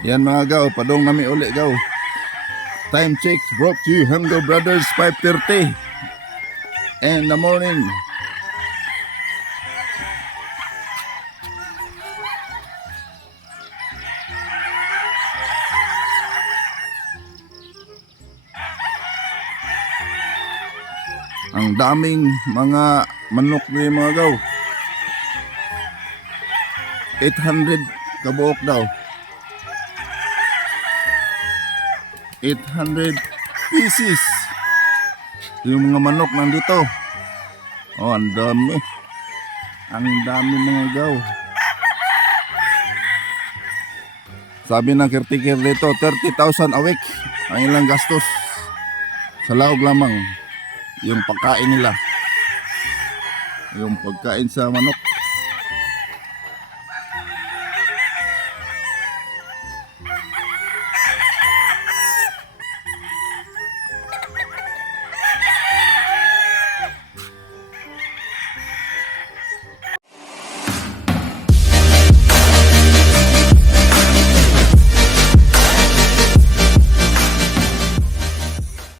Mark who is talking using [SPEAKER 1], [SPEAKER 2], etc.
[SPEAKER 1] Yan mga gaw, padong nami uli gaw. Time check brought to you Hanggo Brothers 5.30 in the morning. Ang daming mga manok ni mga gaw. 800 kabuok daw. 800 pieces. Yung mga manok nandito. Oh, ang dami. Ang dami mga gaw. Sabi ng caretaker dito, 30,000 a week ang ilang gastos. Sa laog lamang yung pagkain nila. Yung pagkain sa manok.